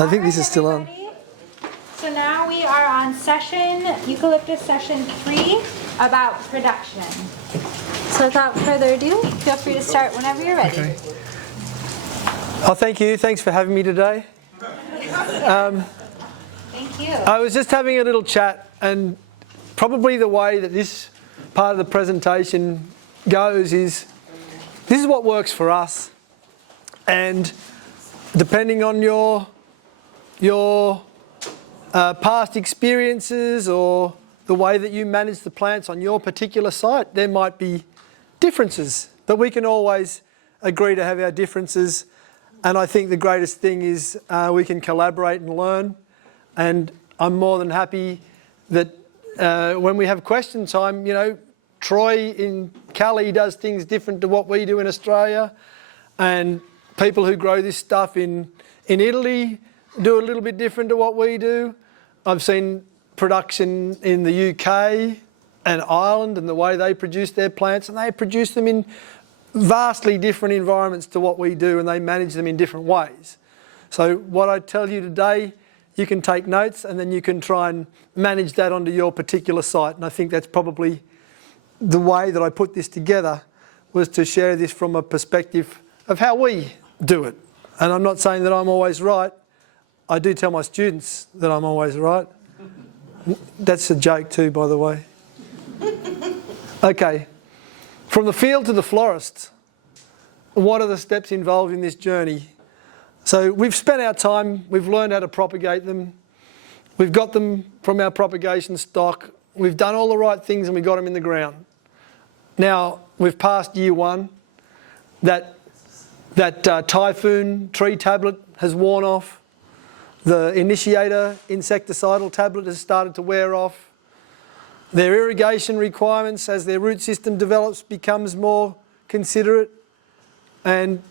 I think this is still on. So now we are on Eucalyptus session 3 about production. So without further ado, feel free to start whenever you're ready. Okay. Oh, thank you. Thanks for having me today. Thank you. I was just having a little chat, and probably the way that this part of the presentation goes is, this is what works for us. And depending on your past experiences or the way that you manage the plants on your particular site, there might be differences, but we can always agree to have our differences. And I think the greatest thing is we can collaborate and learn. And I'm more than happy that when we have question time, you know, Troy in Cali does things different to what we do in Australia, and people who grow this stuff in Italy do a little bit different to what we do. I've seen production in the UK and Ireland and the way they produce their plants, and they produce them in vastly different environments to what we do, and they manage them in different ways. So what I tell you today, you can take notes and then you can try and manage that onto your particular site. And I think that's probably the way that I put this together, was to share this from a perspective of how we do it. And I'm not saying that I'm always right. I do tell my students that I'm always right. That's a joke too, by the way. Okay, from the field to the florist, what are the steps involved in this journey? So we've spent our time, we've learned how to propagate them, we've got them from our propagation stock, we've done all the right things and we got them in the ground. Now, we've passed year 1, that typhoon tree tablet has worn off, the initiator insecticidal tablet has started to wear off, their irrigation requirements as their root system develops becomes more considerate, and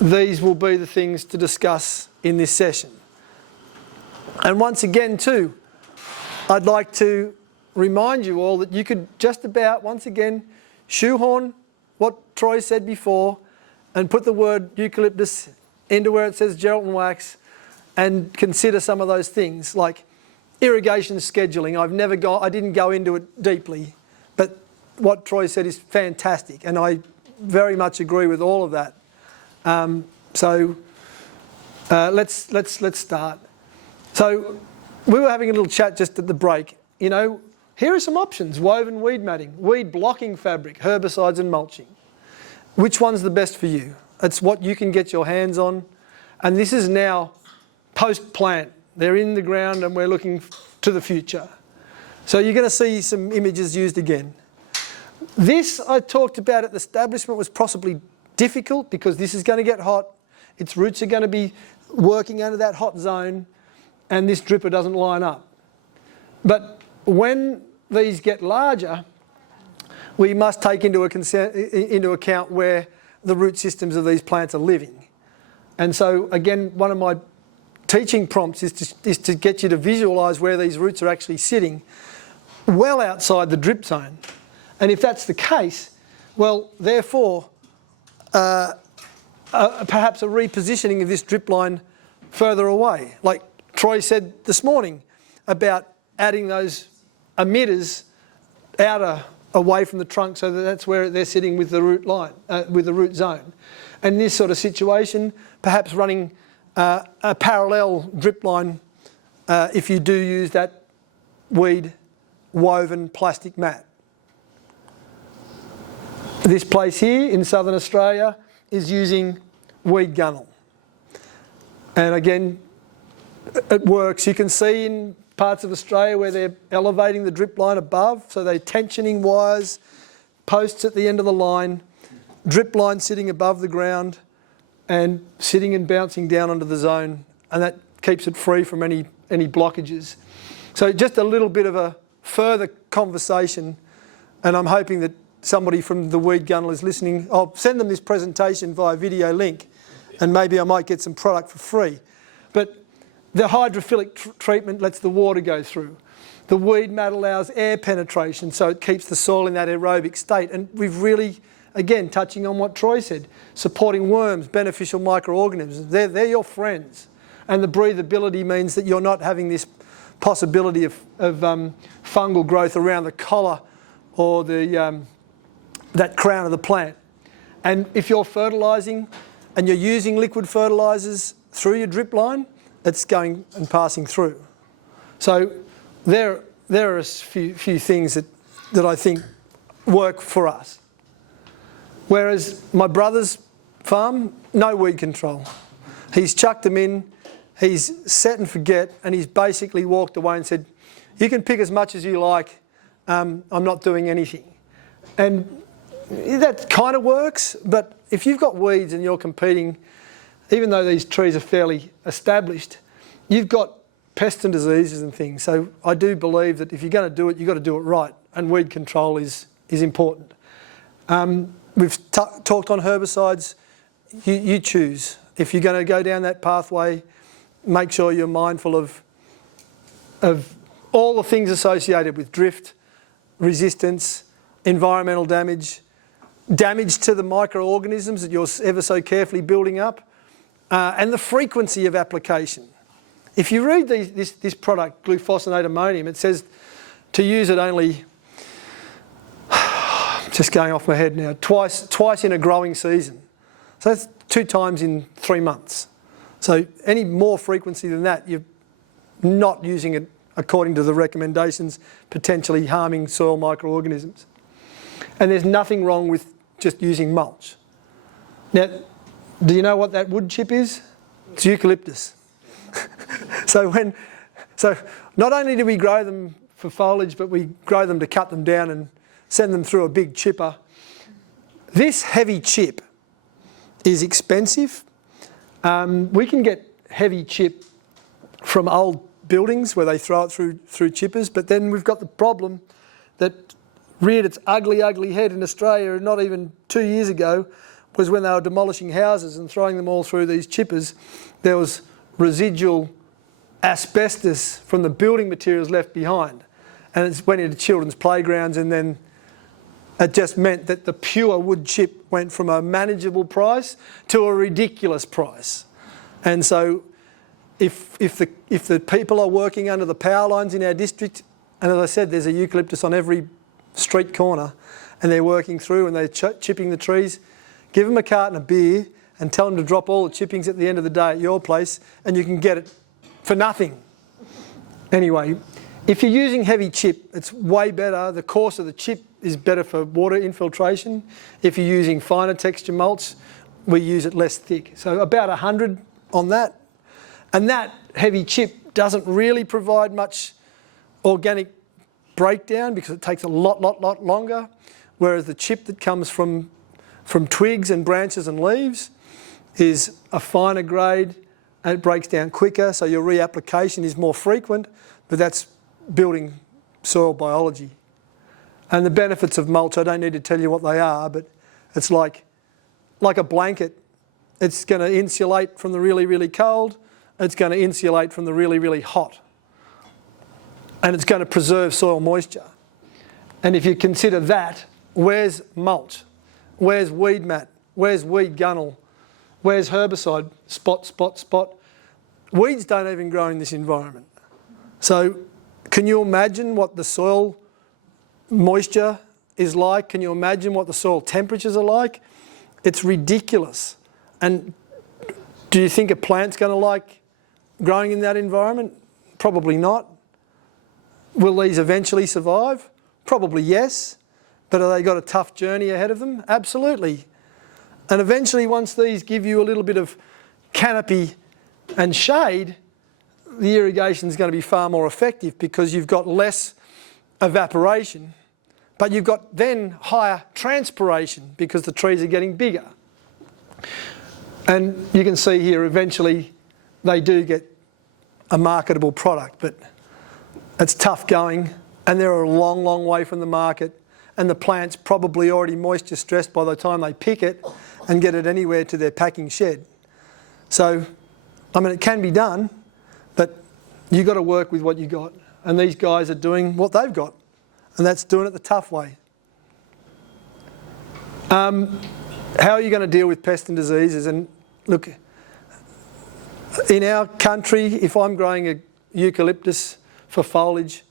these will be the things to discuss in this session. And once again too, I'd like to remind you all that you could just about, once again, shoehorn what Troy said before and put the word eucalyptus into where it says gelatin wax and consider some of those things, like irrigation scheduling. I didn't go into it deeply, but what Troy said is fantastic, and I very much agree with all of that. Let's start. So we were having a little chat just at the break. You know, here are some options: woven weed matting, weed blocking fabric, herbicides and mulching. Which one's the best for you? It's what you can get your hands on. And this is now post-plant. They're in the ground and we're looking to the future. So you're going to see some images used again. This I talked about at the establishment was possibly difficult because this is going to get hot. Its roots are going to be working under that hot zone, and this dripper doesn't line up. But when these get larger, we must take into account where the root systems of these plants are living. And so again, one of my teaching prompts is to get you to visualise where these roots are actually sitting, well outside the drip zone. And if that's the case, well, therefore, perhaps a repositioning of this drip line further away. Like Troy said this morning about adding those emitters away from the trunk, so that's where they're sitting with the root line, with the root zone. And in this sort of situation, perhaps running a parallel drip line if you do use that weed woven plastic mat. This place here in southern Australia is using weed gunnel. And again, it works. You can see in parts of Australia where they're elevating the drip line above, so they're tensioning wires, posts at the end of the line, drip line sitting above the ground and sitting and bouncing down onto the zone, and that keeps it free from any blockages. So just a little bit of a further conversation, and I'm hoping that somebody from the weed gunnel is listening. I'll send them this presentation via video link, and maybe I might get some product for free. But the hydrophilic treatment lets the water go through. The weed mat allows air penetration, so it keeps the soil in that aerobic state. And we've really, again, touching on what Troy said, supporting worms, beneficial microorganisms. They're your friends. And the breathability means that you're not having this possibility of fungal growth around the collar or that crown of the plant. And if you're fertilising and you're using liquid fertilisers through your drip line, it's going and passing through. So there are a few things that I think work for us. Whereas my brother's farm, no weed control. He's chucked them in, he's set and forget, and he's basically walked away and said, you can pick as much as you like, I'm not doing anything. And that kind of works, but if you've got weeds and you're competing, even though these trees are fairly established, you've got pests and diseases and things. So I do believe that if you're going to do it, you've got to do it right, and weed control is important. We've talked on herbicides. You choose. If you're going to go down that pathway, make sure you're mindful of all the things associated with drift, resistance, environmental damage, damage to the microorganisms that you're ever so carefully building up, and the frequency of application. If you read this product, glufosinate ammonium, it says to use it only, just going off my head now, twice in a growing season. So that's 2 times in 3 months. So any more frequency than that, you're not using it according to the recommendations, potentially harming soil microorganisms. And there's nothing wrong with just using mulch. Now, do you know what that wood chip is? It's eucalyptus. So not only do we grow them for foliage, but we grow them to cut them down and send them through a big chipper. This heavy chip is expensive. We can get heavy chip from old buildings where they throw it through chippers, but then we've got the problem that reared its ugly, ugly head in Australia not even 2 years ago was when they were demolishing houses and throwing them all through these chippers. There was residual asbestos from the building materials left behind, and it went into children's playgrounds, and then it just meant that the pure wood chip went from a manageable price to a ridiculous price. And so if the people are working under the power lines in our district, and as I said, there's a eucalyptus on every street corner, and they're working through and they're chipping the trees, give them a carton of beer and tell them to drop all the chippings at the end of the day at your place, and you can get it for nothing. Anyway, if you're using heavy chip, it's way better. The course of the chip is better for water infiltration. If you're using finer texture mulch, we use it less thick. So about 100 on that. And that heavy chip doesn't really provide much organic breakdown because it takes a lot longer, whereas the chip that comes from twigs and branches and leaves is a finer grade and it breaks down quicker, so your reapplication is more frequent, but that's building soil biology. And the benefits of mulch, I don't need to tell you what they are, but it's like a blanket. It's going to insulate from the really, really cold. It's going to insulate from the really, really hot. And it's going to preserve soil moisture. And if you consider that, where's mulch? Where's weed mat? Where's weed gunnel? Where's herbicide? Spot. Weeds don't even grow in this environment. So can you imagine what the soil moisture is like? Can you imagine what the soil temperatures are like? It's ridiculous. And do you think a plant's going to like growing in that environment? Probably not. Will these eventually survive? Probably yes. But have they got a tough journey ahead of them? Absolutely. And eventually, once these give you a little bit of canopy and shade, the irrigation is going to be far more effective because you've got less evaporation, but you've got then higher transpiration because the trees are getting bigger. And you can see here, eventually, they do get a marketable product, but it's tough going, and they're a long, long way from the market. And the plant's probably already moisture stressed by the time they pick it and get it anywhere to their packing shed. So, I mean, it can be done, but you've got to work with what you got. And these guys are doing what they've got, and that's doing it the tough way. How are you going to deal with pests and diseases? And look, In our country, if I'm growing a eucalyptus for foliage,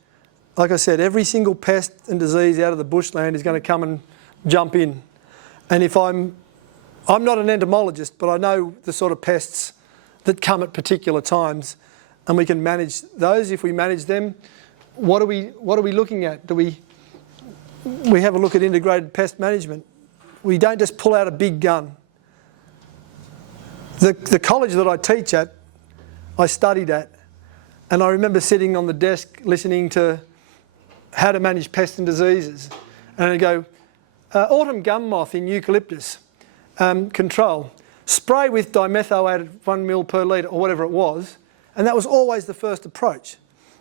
like I said, every single pest and disease out of the bushland is going to come and jump in. And if I'm not an entomologist, but I know the sort of pests that come at particular times, and we can manage those. If we manage them, what are we looking at? Do we have a look at integrated pest management? We don't just pull out a big gun. The college that I teach at, I studied at, and I remember sitting on the desk listening to how to manage pests and diseases. And I go, autumn gum moth in eucalyptus, control. Spray with dimethoate at 1 ml per litre, or whatever it was, and that was always the first approach.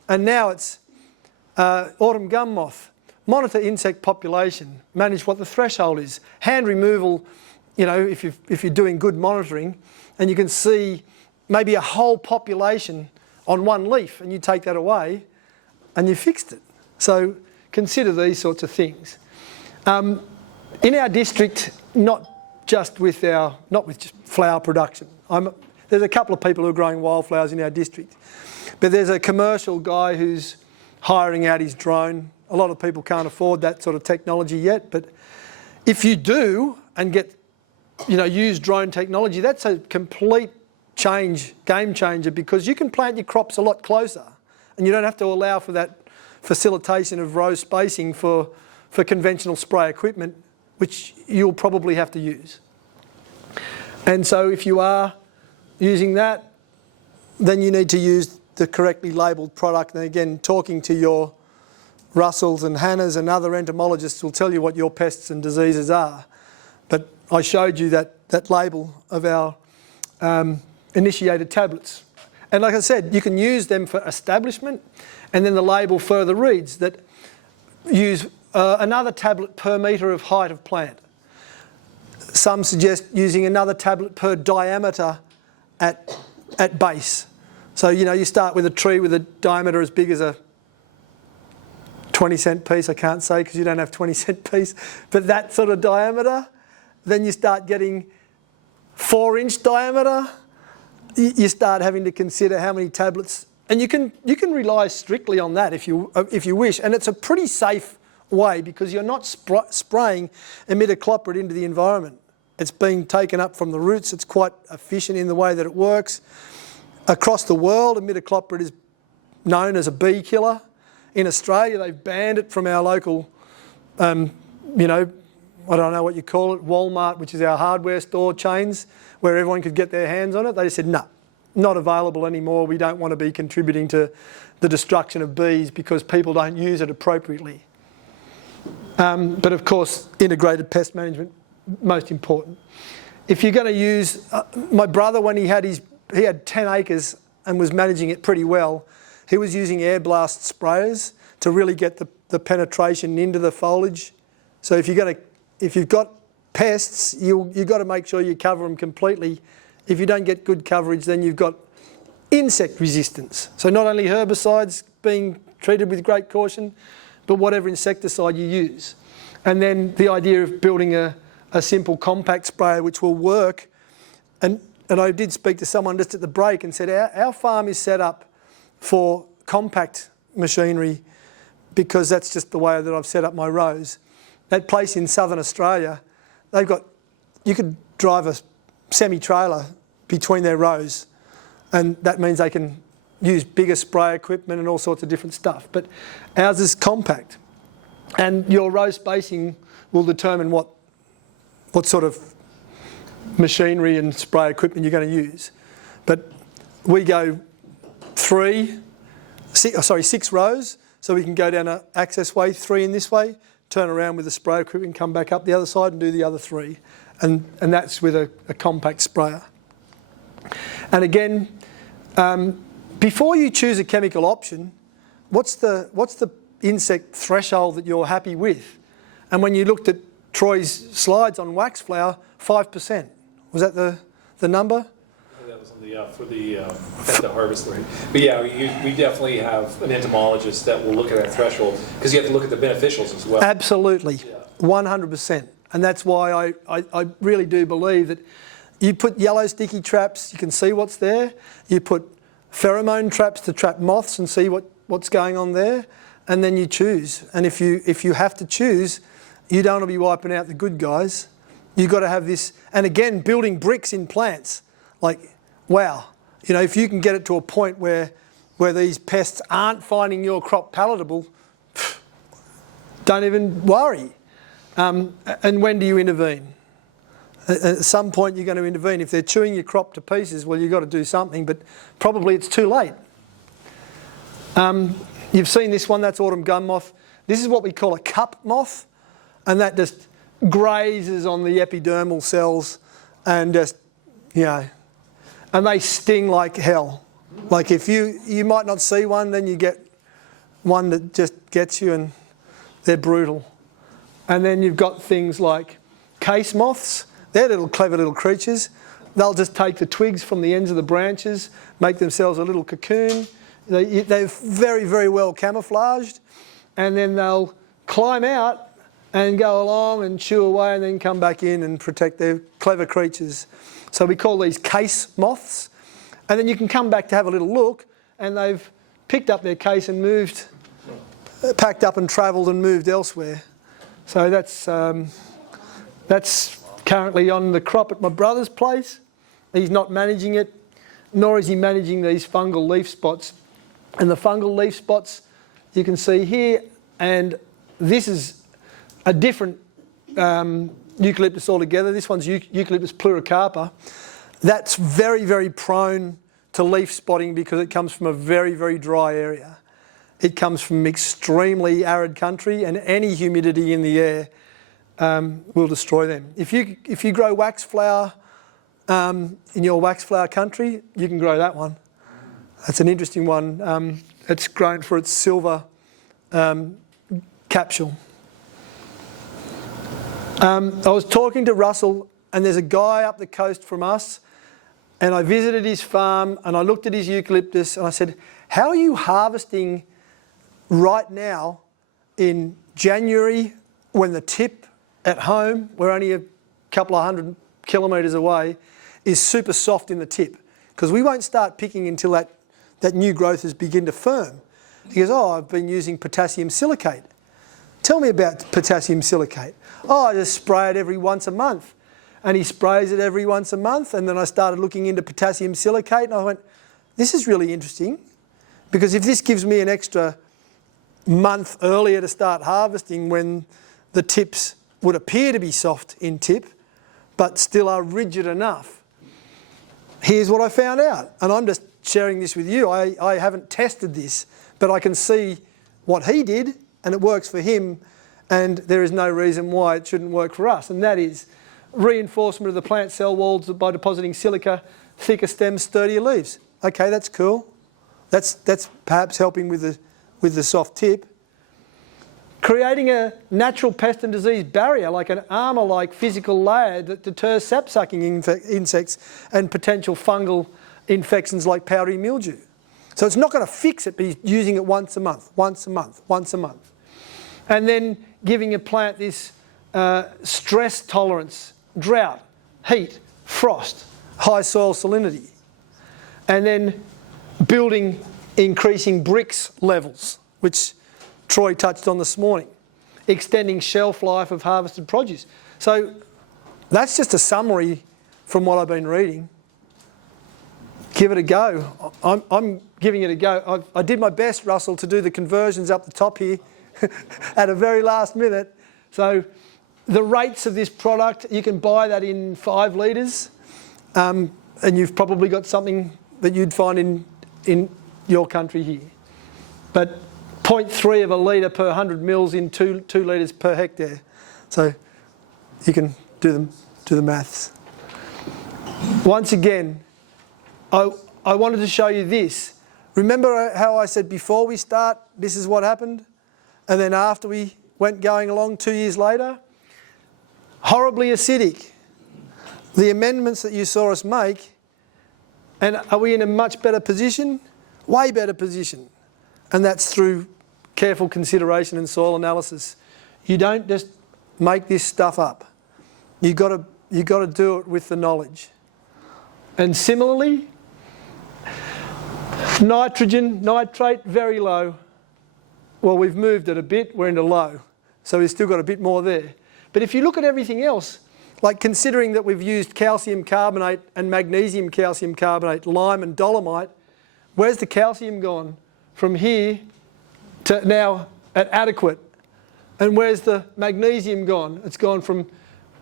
And now it's autumn gum moth. Monitor insect population, manage what the threshold is. Hand removal, you know, if you're doing good monitoring, and you can see maybe a whole population on one leaf, and you take that away, and you fixed it. So consider these sorts of things. In our district, not just with flower production. There's a couple of people who are growing wildflowers in our district, but there's a commercial guy who's hiring out his drone. A lot of people can't afford that sort of technology yet, but if you do and use drone technology, that's a complete game changer, because you can plant your crops a lot closer, and you don't have to allow for that facilitation of row spacing for conventional spray equipment, which you'll probably have to use. And so if you are using that, then you need to use the correctly labelled product. And again, talking to your Russells and Hannahs and other entomologists will tell you what your pests and diseases are. But I showed you that label of our initiated tablets. And like I said, you can use them for establishment, and then the label further reads that use another tablet per metre of height of plant. Some suggest using another tablet per diameter at base. So, you start with a tree with a diameter as big as a 20-cent piece. I can't say because you don't have 20-cent piece, but that sort of diameter. Then you start getting 4-inch diameter. You start having to consider how many tablets, and you can rely strictly on that if you wish, and it's a pretty safe way because you're not spraying imidacloprid into the environment. It's being taken up from the roots. It's quite efficient in the way that it works. Across the world, imidacloprid is known as a bee killer. In Australia, they've banned it from our local, I don't know what you call it, Walmart, which is our hardware store chains, where everyone could get their hands on it. They just said, no, not available anymore. We don't want to be contributing to the destruction of bees because people don't use it appropriately. But of course, integrated pest management, most important. If you're going to use, my brother, when he had 10 acres and was managing it pretty well, he was using air blast sprayers to really get the penetration into the foliage. So if you've got pests, you've got to make sure you cover them completely. If you don't get good coverage, then you've got insect resistance. So not only herbicides being treated with great caution, but whatever insecticide you use. And then the idea of building a simple compact sprayer which will work. And I did speak to someone just at the break and said, our farm is set up for compact machinery because that's just the way that I've set up my rows. That place in southern Australia, you could drive a semi-trailer between their rows, and that means they can use bigger spray equipment and all sorts of different stuff. But ours is compact, and your row spacing will determine what sort of machinery and spray equipment you're going to use. But we go 6 rows, so we can go down an access way, 3 in this way, turn around with the spray equipment, come back up the other side and do the other 3. And that's with a compact sprayer. And again, before you choose a chemical option, what's the insect threshold that you're happy with? And when you looked at Troy's slides on waxflower, 5%. Was that the number? That was on at the harvest rate. But yeah, we definitely have an entomologist that will look at that threshold because you have to look at the beneficials as well. Absolutely, 100%. And that's why I really do believe that you put yellow sticky traps, you can see what's there. You put pheromone traps to trap moths and see what's going on there, and then you choose. And if you have to choose, you don't want to be wiping out the good guys. You've got to have this, and again, building bricks in plants, like, wow. You know, if you can get it to a point where these pests aren't finding your crop palatable, don't even worry. And when do you intervene? At some point you're going to intervene. If they're chewing your crop to pieces, well, you've got to do something, but probably it's too late. You've seen this one, that's autumn gun moth. This is what we call a cup moth, and that just grazes on the epidermal cells and just, you know, and they sting like hell. Like if you might not see one, then you get one that just gets you, and they're brutal. And then you've got things like case moths. They're little clever little creatures. They'll just take the twigs from the ends of the branches, make themselves a little cocoon. They're very, very well camouflaged, and then they'll climb out and go along and chew away and then come back in and protect their clever creatures. So we call these case moths. And then you can come back to have a little look, and they've picked up their case and moved, packed up and travelled and moved elsewhere. So that's currently on the crop at my brother's place. He's not managing it, nor is he managing these fungal leaf spots. And the fungal leaf spots you can see here, and this is a different eucalyptus altogether. This one's Eucalyptus pluricarpa. That's very, very prone to leaf spotting because it comes from a very, very dry area. It comes from extremely arid country, and any humidity in the air will destroy them. If you grow waxflower in your waxflower country, you can grow that one. That's an interesting one. It's grown for its silver capsule. I was talking to Russell, and there's a guy up the coast from us, and I visited his farm and I looked at his eucalyptus and I said, how are you harvesting right now in January when the tip at home, we're only a couple of 100 kilometres away, is super soft in the tip? Because we won't start picking until that new growth has begun to firm. He goes, oh, I've been using potassium silicate. Tell me about potassium silicate. Oh, I just spray it every once a month. And he sprays it every once a month, and then I started looking into potassium silicate, and I went, this is really interesting, because if this gives me an extra month earlier to start harvesting when the tips would appear to be soft in tip, but still are rigid enough, here's what I found out. And I'm just sharing this with you. I haven't tested this, but I can see what he did, and it works for him, and there is no reason why it shouldn't work for us, and that is reinforcement of the plant cell walls by depositing silica, thicker stems, sturdier leaves. Okay, that's cool. That's perhaps helping with the soft tip. Creating a natural pest and disease barrier, like an armour-like physical layer that deters sap-sucking insects and potential fungal infections like powdery mildew. So it's not going to fix it, but he's using it once a month, once a month, once a month. And then giving a plant this stress tolerance, drought, heat, frost, high soil salinity. And then building increasing bricks levels, which Troy touched on this morning. Extending shelf life of harvested produce. So that's just a summary from what I've been reading. Give it a go. I'm giving it a go. I did my best, Russell, to do the conversions up the top here at a very last minute. So the rates of this product, you can buy that in 5 litres, and you've probably got something that you'd find in your country here. But 0.3 of a litre per 100 mils in 2 litres per hectare. So you can do the maths. Once again, I wanted to show you this. Remember how I said before we start, this is what happened? And then after we went going along 2 years later? Horribly acidic. The amendments that you saw us make, and are we in a much better position? Way better position. And that's through careful consideration and soil analysis. You don't just make this stuff up. You've got to do it with the knowledge. And similarly, nitrogen, nitrate, very low. Well, we've moved it a bit, we're into low. So we've still got a bit more there. But if you look at everything else, like considering that we've used calcium carbonate and magnesium calcium carbonate, lime and dolomite, where's the calcium gone? From here to now at adequate. And where's the magnesium gone? It's gone from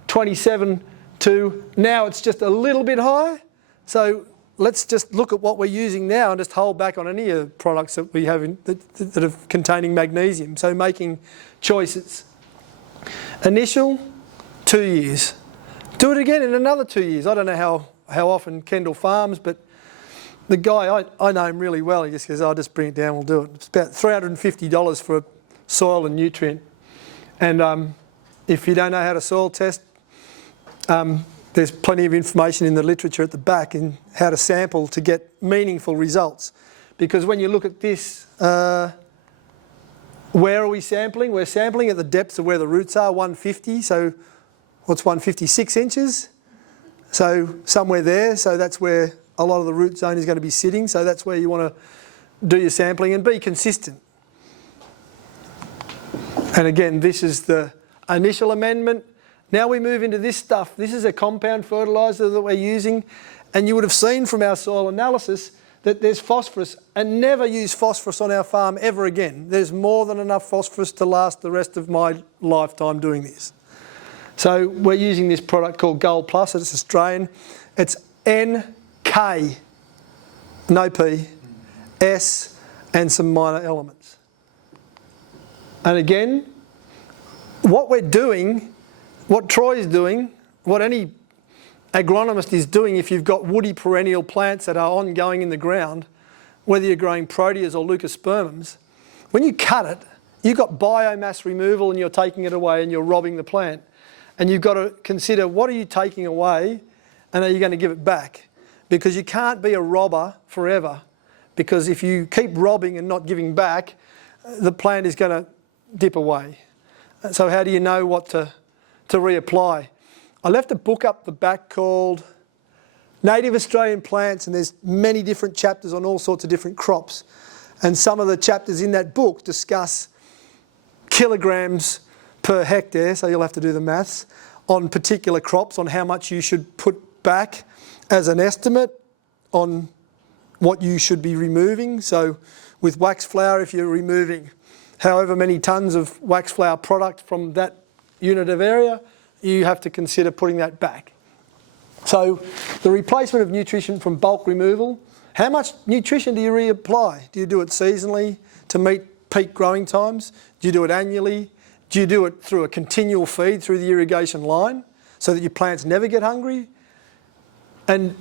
27 to now it's just a little bit high. So let's just look at what we're using now and just hold back on any of the products that we have that are containing magnesium. So making choices. Initial, 2 years. Do it again in another 2 years. I don't know how often Kendall farms, but the guy, I know him really well. He just goes, I'll just bring it down, we'll do it. It's about $350 for a soil and nutrient. And if you don't know how to soil test, there's plenty of information in the literature at the back in how to sample to get meaningful results. Because when you look at this, where are we sampling? We're sampling at the depths of where the roots are, 150. So what's 156 inches? So somewhere there. So that's where a lot of the root zone is going to be sitting. So that's where you want to do your sampling and be consistent. And again, this is the initial amendment. Now we move into this stuff. This is a compound fertiliser that we're using. And you would have seen from our soil analysis that there's phosphorus, and never use phosphorus on our farm ever again. There's more than enough phosphorus to last the rest of my lifetime doing this. So we're using this product called Gold Plus. It's Australian. It's NK, no P, S, and some minor elements. And again, what we're doing, what Troy's doing, what any agronomist is doing if you've got woody perennial plants that are ongoing in the ground, whether you're growing proteas or leucospermums, when you cut it, you've got biomass removal and you're taking it away and you're robbing the plant. And you've got to consider, what are you taking away and are you going to give it back? Because you can't be a robber forever, because if you keep robbing and not giving back, the plant is going to dip away. So how do you know what to reapply? I left a book up the back called Native Australian Plants, and there's many different chapters on all sorts of different crops. And some of the chapters in that book discuss kilograms per hectare, so you'll have to do the maths, on particular crops, on how much you should put back as an estimate on what you should be removing. So with wax flower, if you're removing however many tonnes of wax flower product from that unit of area, you have to consider putting that back. So the replacement of nutrition from bulk removal, how much nutrition do you reapply? Do you do it seasonally to meet peak growing times? Do you do it annually? Do you do it through a continual feed through the irrigation line so that your plants never get hungry? And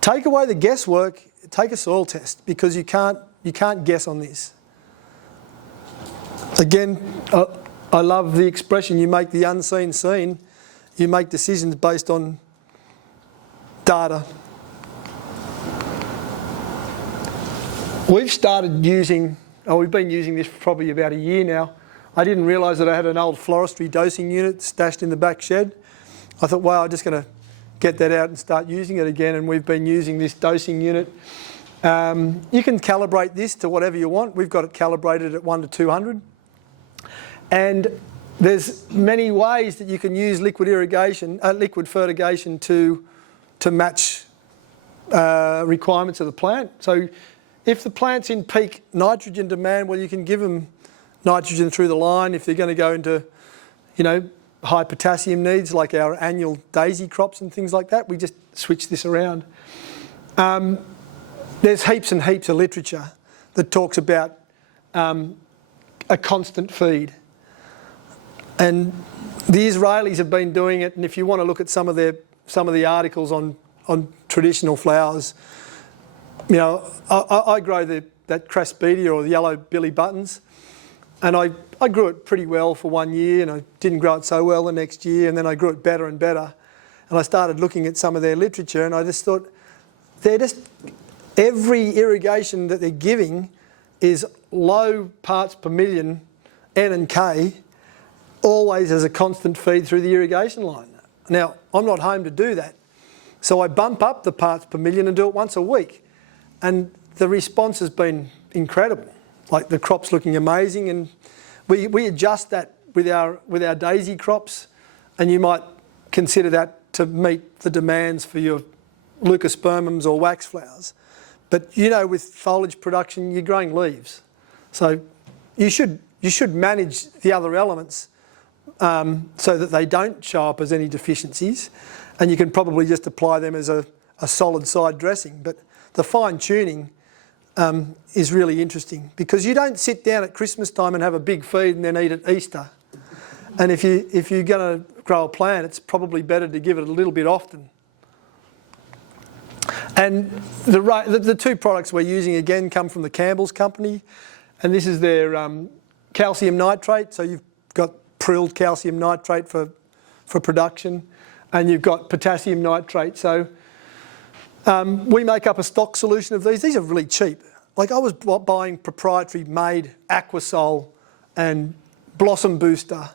take away the guesswork, take a soil test, because you can't guess on this. Again, I love the expression, you make the unseen seen. You make decisions based on data. We've started using, we've been using this for probably about a year now. I didn't realise that I had an old floristry dosing unit stashed in the back shed. I thought, wow, I'm just going to get that out and start using it again, and we've been using this dosing unit. You can calibrate this to whatever you want. We've got it calibrated at 1 to 200. And there's many ways that you can use liquid irrigation, liquid fertigation to match requirements of the plant. So if the plant's in peak nitrogen demand, well, you can give them nitrogen through the line. If they're going to go into, high potassium needs, like our annual daisy crops and things like that, we just switch this around. There's heaps and heaps of literature that talks about a constant feed. And the Israelis have been doing it, and if you want to look at some of the articles on traditional flowers, I grow that craspedia or the yellow billy buttons, and I grew it pretty well for 1 year, and I didn't grow it so well the next year, and then I grew it better and better. And I started looking at some of their literature, and I just thought, every irrigation that they're giving is low parts per million, N and K, always as a constant feed through the irrigation line. Now, I'm not home to do that. So I bump up the parts per million and do it once a week. And the response has been incredible. Like the crop's looking amazing, and we adjust that with our daisy crops, and you might consider that to meet the demands for your leucospermums or wax flowers. But you know, with foliage production, you're growing leaves. So you should manage the other elements so that they don't show up as any deficiencies, and you can probably just apply them as a solid side dressing. But the fine tuning is really interesting, because you don't sit down at Christmas time and have a big feed and then eat at Easter. And if you're going to grow a plant, it's probably better to give it a little bit often. And the two products we're using again come from the Campbell's company, and this is their calcium nitrate. So you've got prilled calcium nitrate for production, and you've got potassium nitrate. So we make up a stock solution of these. These are really cheap. Like I was buying proprietary made Aquasol and Blossom Booster,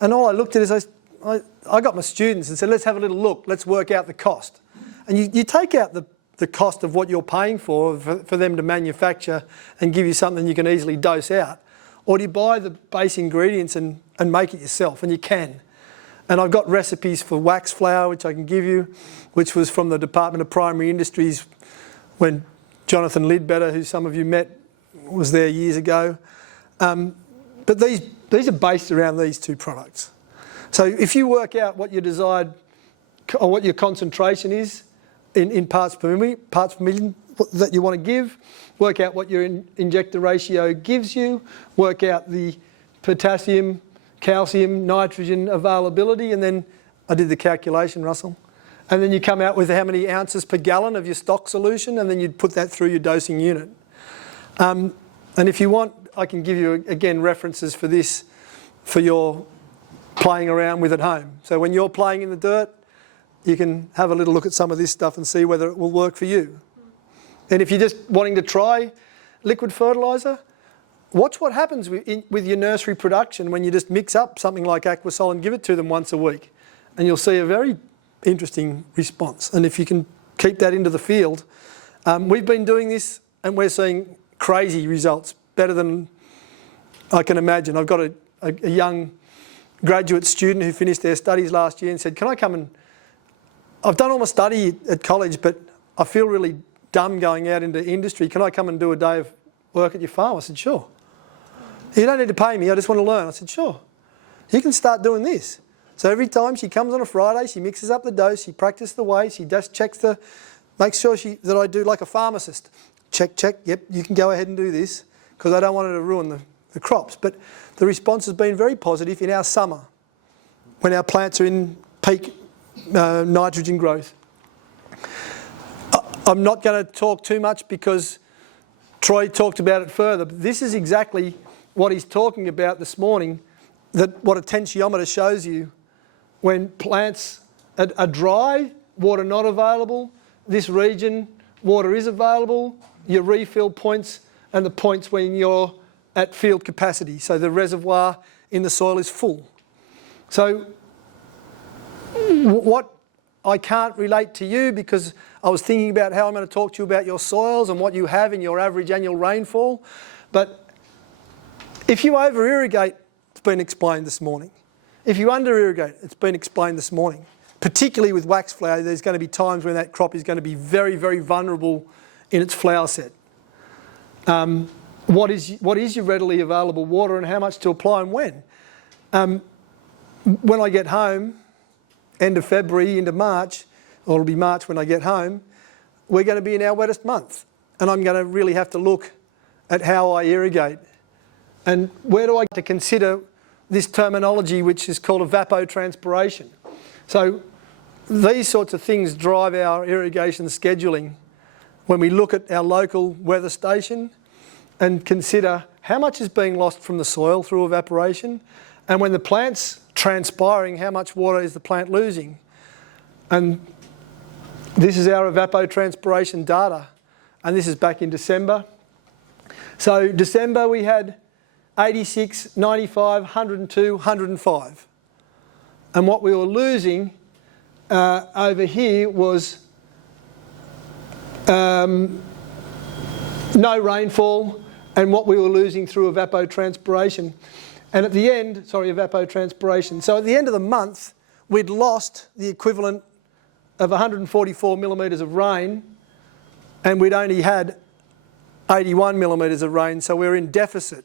and all I looked at is I got my students and said, let's have a little look, let's work out the cost. And you take out the cost of what you're paying for them to manufacture and give you something you can easily dose out, or do you buy the base ingredients and make it yourself? And you can. And I've got recipes for wax flower, which I can give you, which was from the Department of Primary Industries when Jonathan Lidbetter, who some of you met, was there years ago. But these are based around these two products. So if you work out what your desired, or what your concentration is in parts per million that you want to give, work out what your injector ratio gives you, work out the potassium, calcium, nitrogen availability, and then I did the calculation, Russell. And then you come out with how many ounces per gallon of your stock solution, and then you'd put that through your dosing unit. And if you want, I can give you, again, references for this for your playing around with at home. So when you're playing in the dirt, you can have a little look at some of this stuff and see whether it will work for you. And if you're just wanting to try liquid fertiliser, watch what happens with your nursery production when you just mix up something like Aquasol and give it to them once a week. And you'll see a very interesting response. And if you can keep that into the field, we've been doing this and we're seeing crazy results, better than I can imagine. I've got a young graduate student who finished their studies last year and said, can I come and, I've done all my study at college, but I feel really dumb going out into industry. Can I come and do a day of work at your farm? I said, sure. You don't need to pay me, I just want to learn. I said, sure. You can start doing this. So every time she comes on a Friday, she mixes up the dose, she practices the weight, she just checks makes sure that I do like a pharmacist. Check, yep, you can go ahead and do this, because I don't want her to ruin the crops. But the response has been very positive in our summer, when our plants are in peak nitrogen growth. I'm not going to talk too much because Troy talked about it further, but this is exactly what he's talking about this morning, that what a tensiometer shows you when plants are dry, water not available, this region, water is available, your refill points and the points when you're at field capacity. So the reservoir in the soil is full. So what I can't relate to you, because I was thinking about how I'm going to talk to you about your soils and what you have in your average annual rainfall. But if you over-irrigate, it's been explained this morning. If you under-irrigate, it's been explained this morning. Particularly with wax flower, there's going to be times when that crop is going to be very, very vulnerable in its flower set. What is your readily available water and how much to apply and when? When I get home, end of February into March, or it'll be March when I get home, we're going to be in our wettest month. And I'm going to really have to look at how I irrigate. And where do I get to consider this terminology which is called evapotranspiration? So these sorts of things drive our irrigation scheduling when we look at our local weather station and consider how much is being lost from the soil through evaporation, and when the plant's transpiring, how much water is the plant losing. And this is our evapotranspiration data, and this is back in December. So December we had 86, 95, 102, 105. And what we were losing over here was no rainfall, and what we were losing through evapotranspiration. And at the end, evapotranspiration. So at the end of the month, we'd lost the equivalent of 144 millimetres of rain, and we'd only had 81 millimetres of rain, so we're in deficit.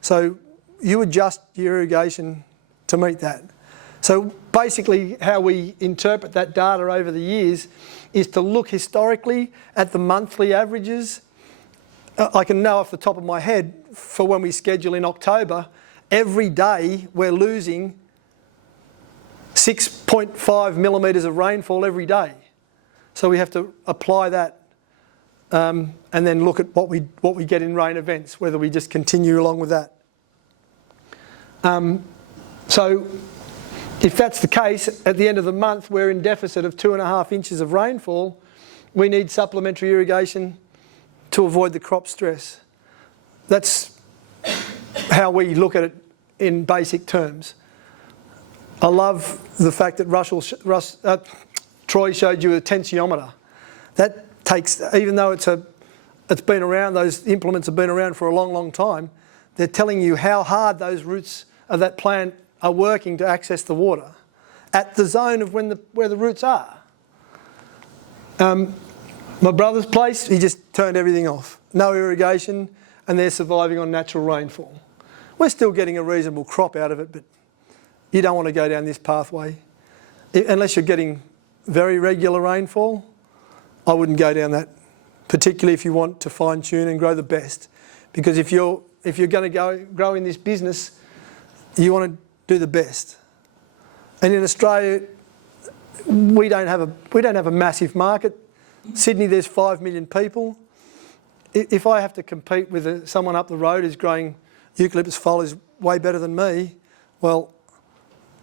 So you adjust your irrigation to meet that. So basically how we interpret that data over the years is to look historically at the monthly averages. I can know off the top of my head for when we schedule in October, every day we're losing 6.5 millimetres of rainfall every day. So we have to apply that and then look at what we get in rain events, whether we just continue along with that. So if that's the case, at the end of the month we're in deficit of 2.5 inches of rainfall. We need supplementary irrigation to avoid the crop stress. That's how we look at it in basic terms. I love the fact that Troy showed you a tensiometer. That takes, even though it's been around, those implements have been around for a long, long time, they're telling you how hard those roots of that plant are working to access the water at the zone of where the roots are. My brother's place, he just turned everything off. No irrigation, and they're surviving on natural rainfall. We're still getting a reasonable crop out of it, but you don't want to go down this pathway. Unless you're getting very regular rainfall, I wouldn't go down that, particularly if you want to fine tune and grow the best. Because if you're going to grow in this business, you want to do the best. And in Australia, we don't have a massive market. Sydney, there's 5 million people. If I have to compete with someone up the road who's growing eucalyptus foliage way better than me, well,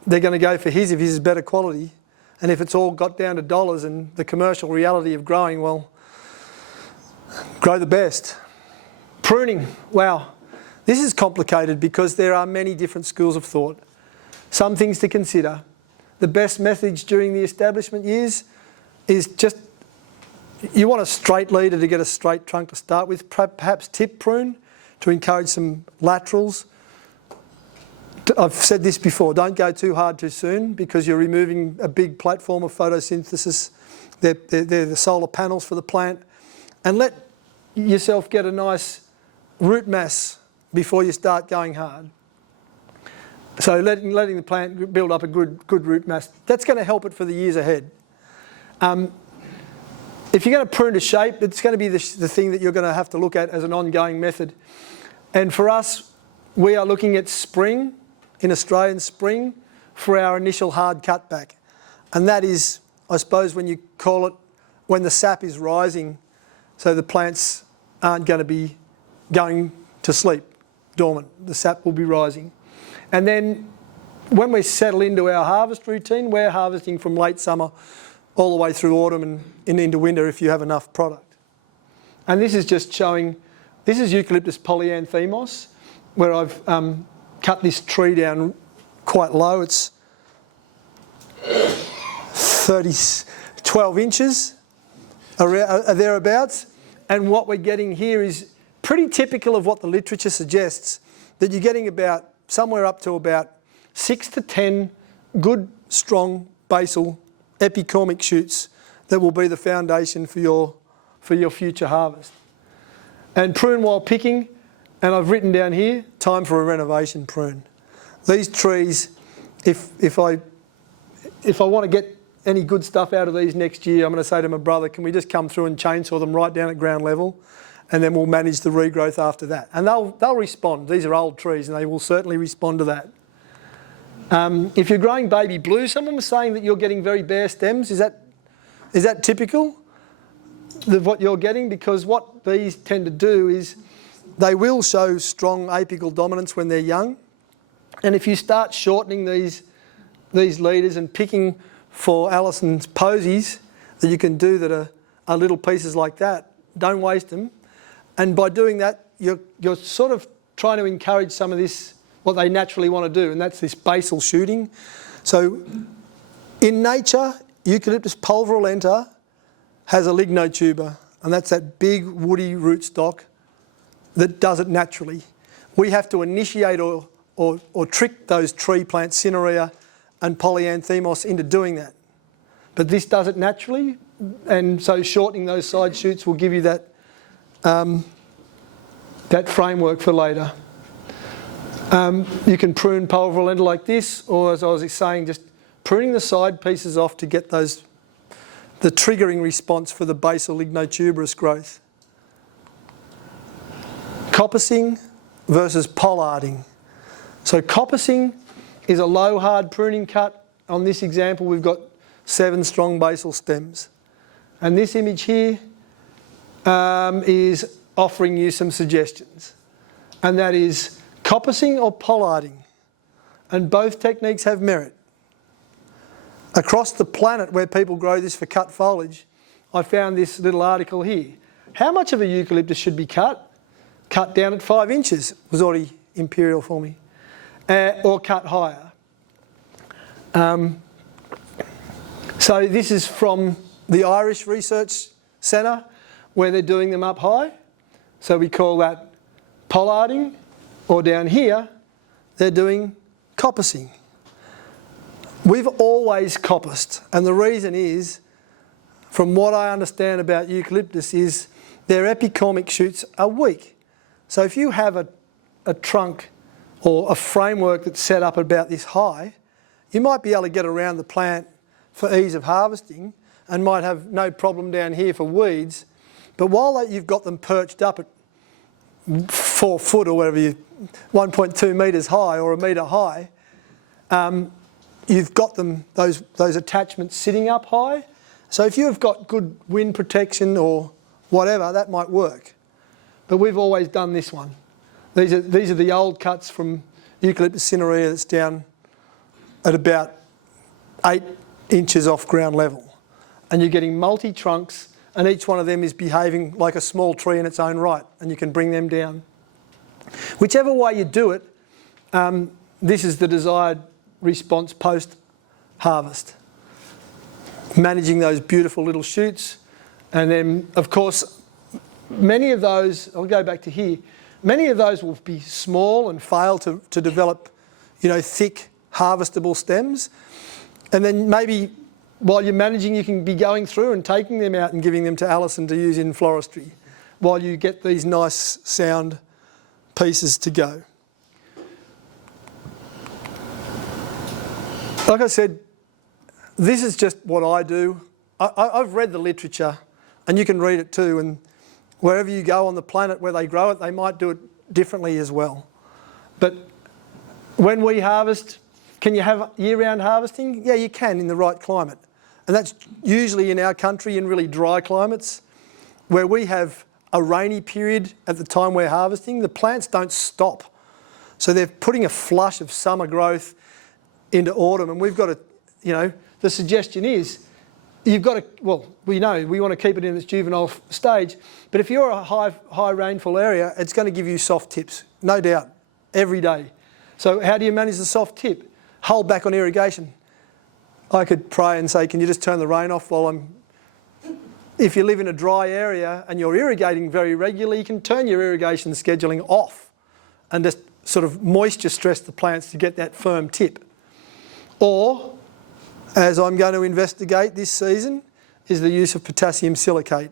they're going to go for his if his is better quality. And if it's all got down to dollars and the commercial reality of growing, well, grow the best. Pruning, wow. This is complicated because there are many different schools of thought. Some things to consider. The best methods during the establishment years is just, you want a straight leader to get a straight trunk to start with, perhaps tip prune to encourage some laterals. I've said this before, don't go too hard too soon because you're removing a big platform of photosynthesis. They're the solar panels for the plant. And let yourself get a nice root mass before you start going hard. So letting the plant build up a good root mass, that's going to help it for the years ahead. If you're going to prune to shape, it's going to be the thing that you're going to have to look at as an ongoing method. And for us, we are looking at spring, in Australian spring, for our initial hard cutback. And that is, I suppose, when you call it, when the sap is rising, so the plants aren't going to be going to sleep, dormant. The sap will be rising. And then when we settle into our harvest routine, we're harvesting from late summer all the way through autumn and into winter if you have enough product. And this is just showing, this is Eucalyptus polyanthemos, where I've cut this tree down quite low. It's 12 inches, thereabouts. And what we're getting here is pretty typical of what the literature suggests, that you're getting about somewhere up to about 6 to 10 good, strong basal epicormic shoots that will be the foundation for your future harvest. And prune while picking, and I've written down here, time for a renovation prune. These trees, if I want to get any good stuff out of these next year, I'm going to say to my brother, can we just come through and chainsaw them right down at ground level, and then we'll manage the regrowth after that. And they'll respond. These are old trees and they will certainly respond to that. If you're growing baby blue, someone was saying that you're getting very bare stems. Is that typical of what you're getting? Because what these tend to do is they will show strong apical dominance when they're young. And if you start shortening these leaders and picking for Allison's posies that you can do that are little pieces like that, don't waste them. And by doing that, you're sort of trying to encourage some of this, what they naturally want to do, and that's this basal shooting. So in nature, Eucalyptus pulverulenta has a lignotuber, and that's that big woody rootstock that does it naturally. We have to initiate or trick those tree plants, Cinerea and Polyanthemos, into doing that. But this does it naturally, and so shortening those side shoots will give you that, that framework for later. You can prune pulverulenta like this, or as I was saying, just pruning the side pieces off to get the triggering response for the basal lignotuberous growth. Coppicing versus pollarding. So coppicing is a low hard pruning cut. On this example we've got 7 strong basal stems. And this image here is offering you some suggestions. And that is coppicing or pollarding. And both techniques have merit. Across the planet where people grow this for cut foliage, I found this little article here. How much of a eucalyptus should be cut? Cut down at 5 inches, was already imperial for me, or cut higher. So this is from the Irish Research Centre, where they're doing them up high. So we call that pollarding, or down here, they're doing coppicing. We've always coppiced, and the reason is, from what I understand about eucalyptus, is their epicormic shoots are weak. So if you have a trunk or a framework that's set up about this high, you might be able to get around the plant for ease of harvesting and might have no problem down here for weeds. But while you've got them perched up at 4 foot or whatever, 1.2 metres high or a metre high, you've got them, those attachments sitting up high. So if you have got good wind protection or whatever, that might work. But we've always done this one. These are the old cuts from Eucalyptus cinerea that's down at about 8 inches off ground level. And you're getting multi-trunks, and each one of them is behaving like a small tree in its own right, and you can bring them down. Whichever way you do it, this is the desired response post-harvest. Managing those beautiful little shoots, and then, of course, many of those, I'll go back to here, many of those will be small and fail to develop, thick, harvestable stems. And then maybe while you're managing, you can be going through and taking them out and giving them to Alison to use in floristry while you get these nice sound pieces to go. Like I said, this is just what I do. I've read the literature, and you can read it too, and wherever you go on the planet where they grow it, they might do it differently as well. But when we harvest, can you have year-round harvesting? Yeah, you can in the right climate. And that's usually in our country in really dry climates, where we have a rainy period at the time we're harvesting. The plants don't stop. So they're putting a flush of summer growth into autumn, and we've got to, the suggestion is, you've got to, we know we want to keep it in its juvenile stage, but if you're a high rainfall area, it's going to give you soft tips, no doubt, every day. So how do you manage the soft tip? Hold back on irrigation. I could pray and say, can you just turn the rain off while if you live in a dry area and you're irrigating very regularly, you can turn your irrigation scheduling off and just sort of moisture stress the plants to get that firm tip. Or, as I'm going to investigate this season, is the use of potassium silicate.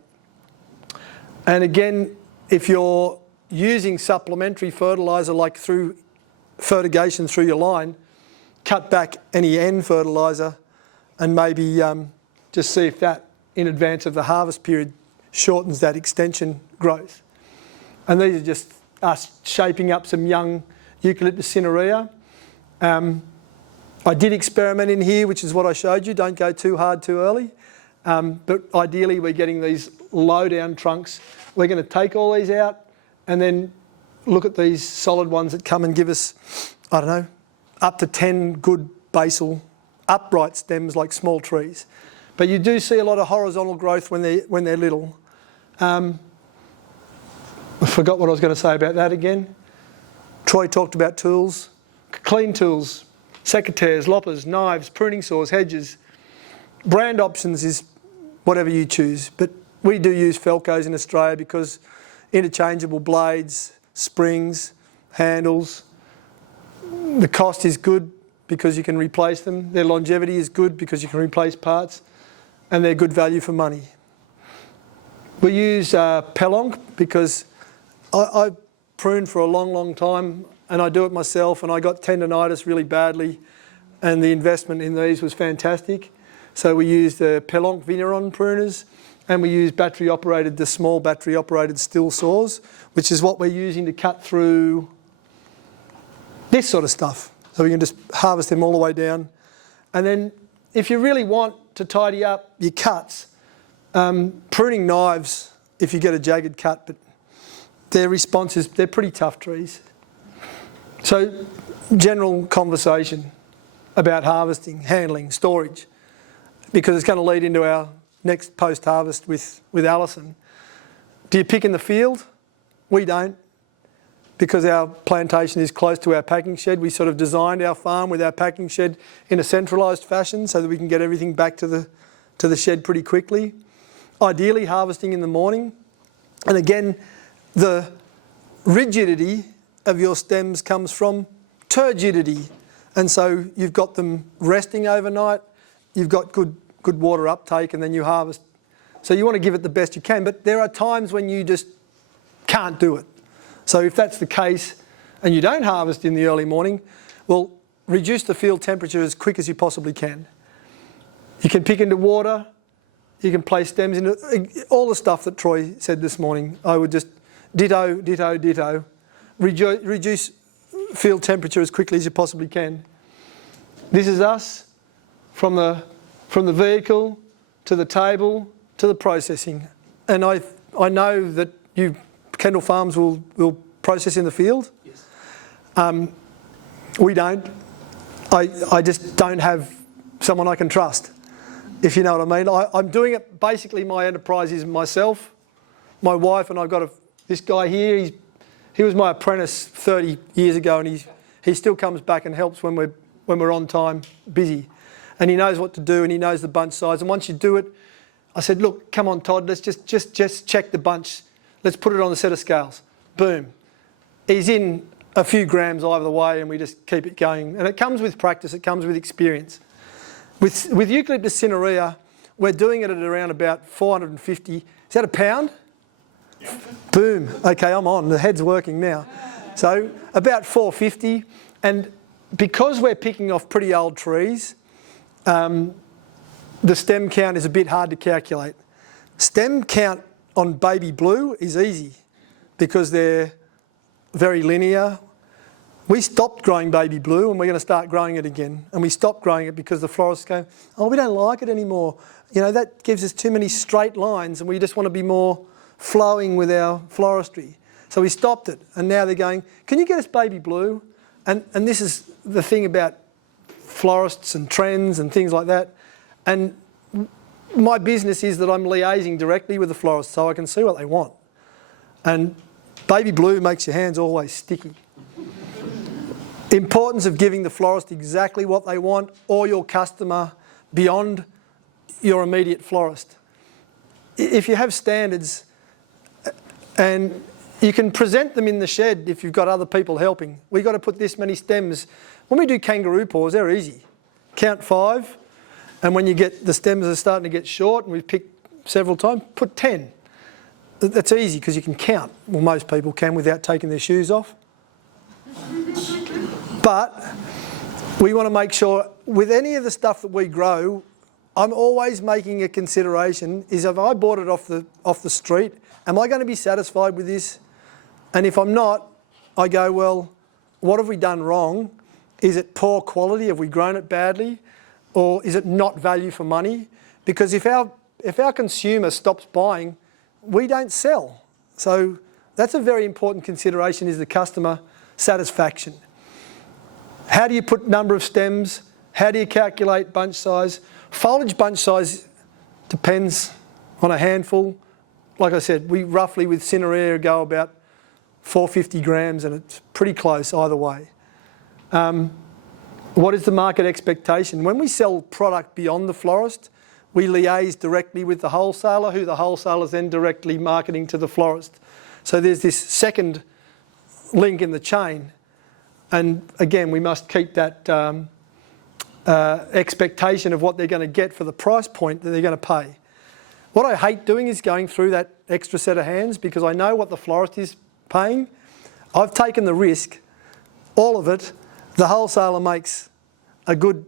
And again, if you're using supplementary fertiliser like through fertigation through your line, cut back any N fertiliser and maybe just see if that, in advance of the harvest period, shortens that extension growth. And these are just us shaping up some young Eucalyptus cinerea. I did experiment in here, which is what I showed you. Don't go too hard too early. But ideally, we're getting these low-down trunks. We're going to take all these out and then look at these solid ones that come and give us, up to 10 good basal upright stems like small trees. But you do see a lot of horizontal growth when they're little. I forgot what I was going to say about that again. Troy talked about tools, clean tools, secateurs, loppers, knives, pruning saws, hedges. Brand options is whatever you choose. But we do use Felcos in Australia because interchangeable blades, springs, handles, the cost is good because you can replace them. Their longevity is good because you can replace parts, and they're good value for money. We use Pelong because I pruned for a long, long time, and I do it myself, and I got tendonitis really badly, and the investment in these was fantastic. So we used the Pelong Vigneron pruners, and we use the small battery operated steel saws, which is what we're using to cut through this sort of stuff. So we can just harvest them all the way down. And then if you really want to tidy up your cuts, pruning knives, if you get a jagged cut, but their response is, they're pretty tough trees. So general conversation about harvesting, handling, storage, because it's going to lead into our next post-harvest with Alison. Do you pick in the field? We don't, because our plantation is close to our packing shed. We sort of designed our farm with our packing shed in a centralised fashion so that we can get everything back to the shed pretty quickly. Ideally harvesting in the morning. And again, the rigidity of your stems comes from turgidity. And so you've got them resting overnight, you've got good water uptake, and then you harvest. So you want to give it the best you can, but there are times when you just can't do it. So if that's the case and you don't harvest in the early morning, well, reduce the field temperature as quick as you possibly can. You can pick into water, you can place stems into all the stuff that Troy said this morning. I would just ditto, ditto, ditto. Reduce field temperature as quickly as you possibly can. This is us from the vehicle to the table to the processing. And I know that you Kendall Farms will process in the field. Yes. We don't. I just don't have someone I can trust, if you know what I mean. I'm doing it, basically my enterprise is myself, my wife, and I've got this guy here. He was my apprentice 30 years ago, and he still comes back and helps when we're on time, busy. And he knows what to do, and he knows the bunch size. And once you do it, I said, look, come on, Todd, let's just check the bunch. Let's put it on a set of scales. Boom. He's in a few grams either way, and we just keep it going. And it comes with practice. It comes with experience. With Eucalyptus cinerea, we're doing it at around about 450. Is that a pound? Yeah. Boom. Okay, I'm on. The head's working now. So about 450. And because we're picking off pretty old trees, the stem count is a bit hard to calculate. Stem count on baby blue is easy because they're very linear. We stopped growing baby blue and we're going to start growing it again. And we stopped growing it because the florists go, oh, we don't like it anymore. You know, that gives us too many straight lines and we just want to be more flowing with our floristry. So we stopped it, and now they're going, can you get us baby blue? And this is the thing about florists and trends and things like that. And my business is that I'm liaising directly with the florists so I can see what they want. And baby blue makes your hands always sticky. Importance of giving the florist exactly what they want, or your customer beyond your immediate florist. If you have standards, and you can present them in the shed if you've got other people helping. We've got to put this many stems. When we do kangaroo paws, they're easy. Count 5, and when you get the stems are starting to get short, and we've picked several times, put 10. That's easy because you can count. Well, most people can without taking their shoes off. But we want to make sure with any of the stuff that we grow, I'm always making a consideration is if I bought it off the street, am I going to be satisfied with this? And if I'm not, I go, well, what have we done wrong? Is it poor quality? Have we grown it badly? Or is it not value for money? Because if our consumer stops buying, we don't sell. So that's a very important consideration, is the customer satisfaction. How do you put number of stems? How do you calculate bunch size? Foliage bunch size depends on a handful. Like I said, we roughly with cinerea go about 450 grams, and it's pretty close either way. What is the market expectation? When we sell product beyond the florist, we liaise directly with the wholesaler, who the wholesaler is then directly marketing to the florist. So there's this second link in the chain. And again, we must keep that expectation of what they're going to get for the price point that they're going to pay. What I hate doing is going through that extra set of hands because I know what the florist is paying. I've taken the risk, all of it. The wholesaler makes a good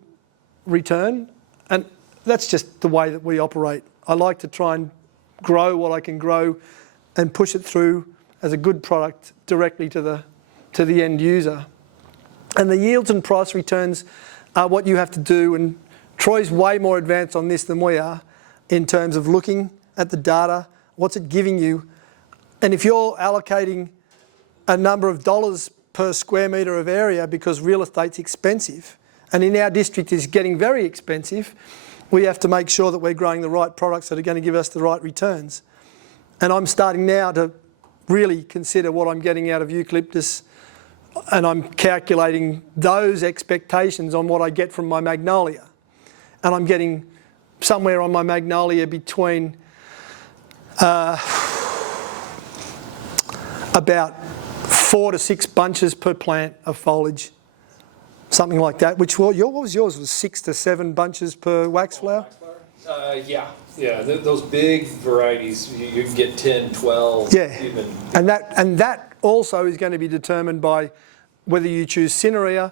return, and that's just the way that we operate. I like to try and grow what I can grow and push it through as a good product directly to the end user. And the yields and price returns are what you have to do, and Troy's way more advanced on this than we are in terms of looking at the data, what's it giving you, and if you're allocating a number of dollars per square metre of area because real estate's expensive, and in our district is getting very expensive, we have to make sure that we're growing the right products that are going to give us the right returns. And I'm starting now to really consider what I'm getting out of eucalyptus, and I'm calculating those expectations on what I get from my magnolia. And I'm getting somewhere on my magnolia between about 4 to 6 bunches per plant of foliage, something like that. What was yours? Was 6 to 7 bunches per waxflower? Yeah, those big varieties, you can get 10, 12, yeah. Even. And that also is going to be determined by whether you choose Cinerea,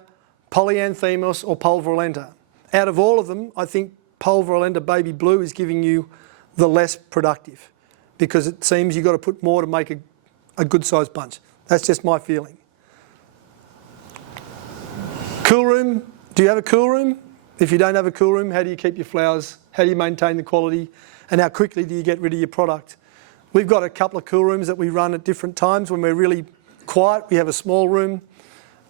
Polyanthemos or Pulverulenta. Out of all of them, I think Pulverulenta Baby Blue is giving you the less productive because it seems you've got to put more to make a good sized bunch. That's just my feeling. Cool room, do you have a cool room? If you don't have a cool room, how do you keep your flowers? How do you maintain the quality? And how quickly do you get rid of your product? We've got a couple of cool rooms that we run at different times. When we're really quiet, we have a small room,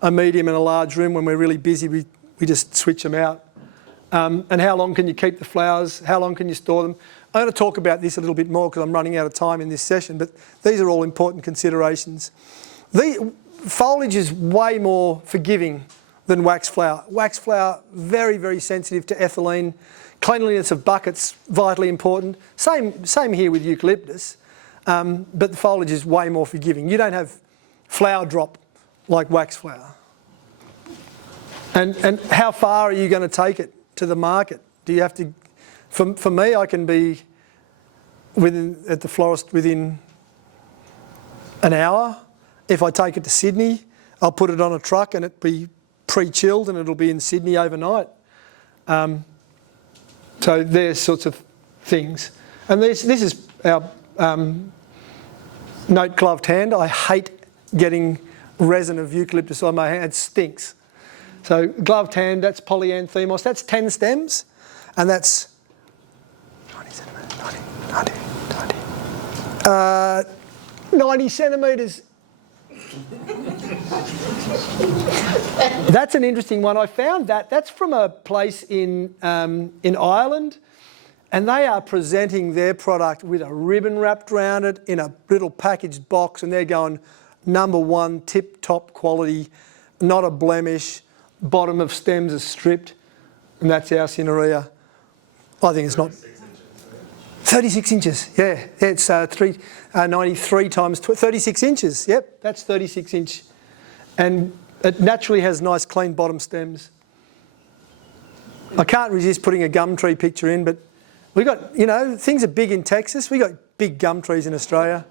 a medium and a large room. When we're really busy, we just switch them out. And how long can you keep the flowers? How long can you store them? I'm going to talk about this a little bit more because I'm running out of time in this session, but these are all important considerations. The foliage is way more forgiving than waxflower. Waxflower, very, very sensitive to ethylene. Cleanliness of buckets, vitally important. Same here with eucalyptus, but the foliage is way more forgiving. You don't have flower drop like waxflower. And how far are you going to take it to the market? Do you have to, for me, I can be at the florist within an hour. If I take it to Sydney, I'll put it on a truck and it'll be pre-chilled and it'll be in Sydney overnight. So there's sorts of things. And this is our note gloved hand. I hate getting resin of eucalyptus on my hand. It stinks. So gloved hand, that's Polyanthemos. That's 10 stems, and that's 90 centimetres. That's an interesting one. I found that. That's from a place in Ireland, and they are presenting their product with a ribbon wrapped around it in a little packaged box, and they're going #1 tip-top quality, not a blemish. Bottom of stems are stripped, and that's our Cinerea. I think it's not 36 inches. Yeah, it's 93 times 36 inches. Yep, that's 36 inch, and it naturally has nice clean bottom stems. I can't resist putting a gum tree picture in, but we got, things are big in Texas. We got big gum trees in Australia,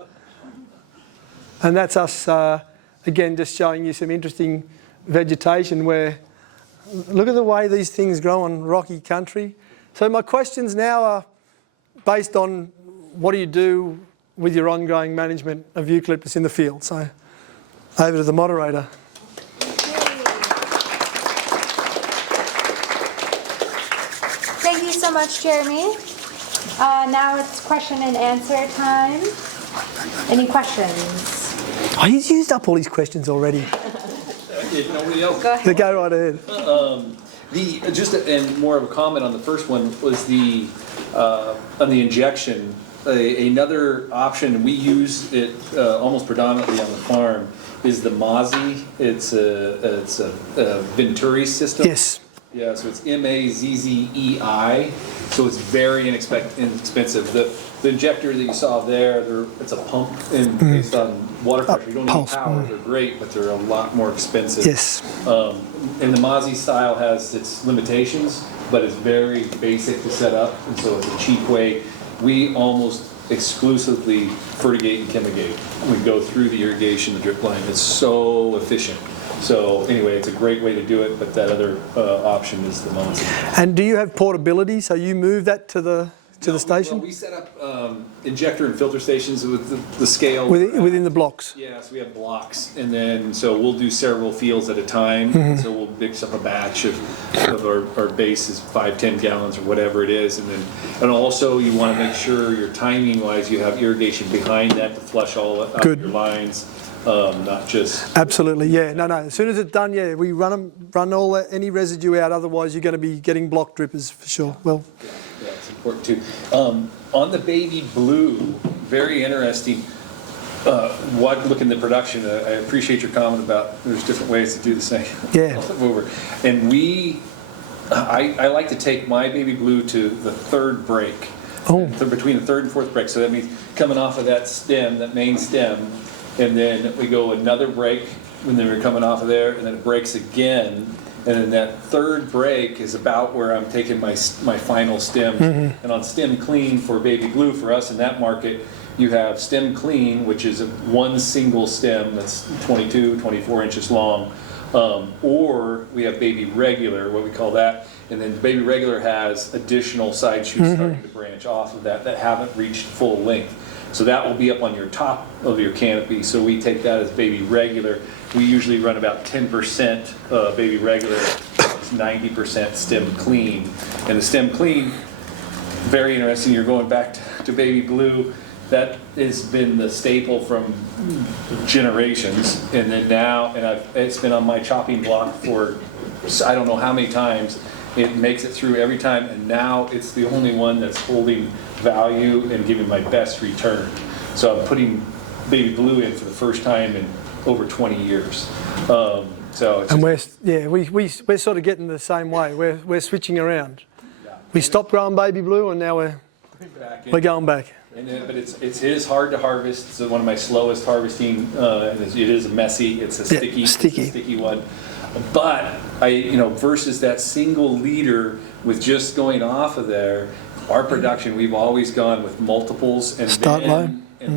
and that's us again, just showing you some interesting vegetation where, look at the way these things grow on rocky country. So my questions now are based on what do you do with your ongoing management of eucalyptus in the field. So over to the moderator. Thank you so much, Jeremy. Now it's question and answer time. Any questions? Oh, he's used up all his questions already. If nobody else. Go ahead. Go right ahead. And more of a comment on the first one was on the injection. Another option, we use it almost predominantly on the farm, is the Mozzie. It's a Venturi system. Yes. Yeah, so it's Mazzei. So it's very inexpensive. The injector that you saw there, it's a pump and based on water pressure. You don't need power. They're great, but they're a lot more expensive. Yes. And the Mozzie style has its limitations, but it's very basic to set up, and so it's a cheap way. We almost exclusively fertigate and chemigate. We go through the irrigation, the drip line. It's so efficient. So anyway, it's a great way to do it, but that other option is the Mozzie. And do you have portability? So you move that to the station? Well, we set up injector and filter stations with the scale. Within the blocks? Yeah, so we have blocks, and then so we'll do several fields at a time. So we'll mix up a batch of our base is 5-10 gallons or whatever it is, and also you want to make sure your timing wise you have irrigation behind that to flush all out of your lines. Not just absolutely, yeah. No. As soon as it's done, yeah, we run any residue out. Otherwise, you're going to be getting block drippers for sure. Well, yeah, it's important too. On the baby blue, very interesting. Look in the production. I appreciate your comment about there's different ways to do the same. Yeah. And I like to take my baby blue to the third break. Oh. Between the third and fourth break. So that means coming off of that stem, that main stem. And then we go another break, and then we're coming off of there, and then it breaks again. And then that third break is about where I'm taking my final stems. And on stem clean for baby blue, for us in that market, you have stem clean, which is one single stem that's 22, 24 inches long. Or we have baby regular, what we call that. And then the baby regular has additional side shoots starting to branch off of that haven't reached full length. So that will be up on your top of your canopy. So we take that as baby regular. We usually run about 10% baby regular, 90% stem clean. And the stem clean, very interesting. You're going back to baby blue. That has been the staple from generations. And then now, it's been on my chopping block for I don't know how many times. It makes it through every time, and now it's the only one that's holding value and giving my best return. So I'm putting baby blue in for the first time in over 20 years. So it's and we're sort of getting the same way. We're switching around. Yeah. We stopped growing baby blue, and now we're going back. But it is hard to harvest. It's one of my slowest harvesting. And it is messy. It's a sticky one. But versus that single leader with just going off of there, our production, we've always gone with multiples and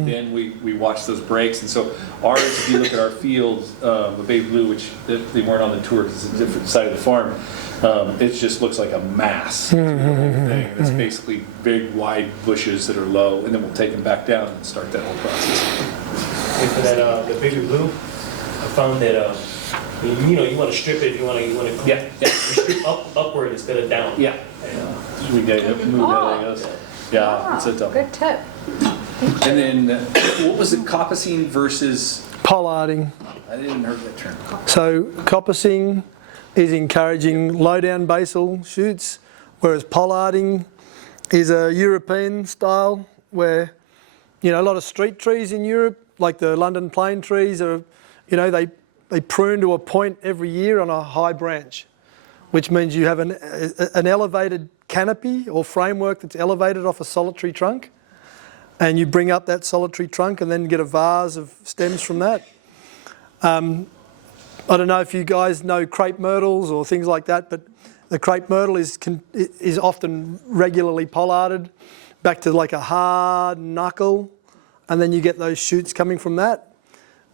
then we watch those breaks. And so ours, if you look at our fields, the baby blue, which they weren't on the tour because it's a different side of the farm, it just looks like a mass. It's basically big, wide bushes that are low, and then we'll take them back down and start that whole process. And for that, the baby blue, I found that you want to strip it. You want to strip upward instead of down. Yeah. We got to move that like this. Yeah, it's a tough. Good tip. And then what was it? Coppicing versus pollarding. I didn't heard that term. So coppicing is encouraging low down basal shoots, whereas pollarding is a European style where a lot of street trees in Europe, like the London plane trees, are they prune to a point every year on a high branch, which means you have an elevated canopy or framework that's elevated off a solitary trunk, and you bring up that solitary trunk and then get a vase of stems from that. I don't know if you guys know crepe myrtles or things like that, but the crepe myrtle is often regularly pollarded back to like a hard knuckle, and then you get those shoots coming from that.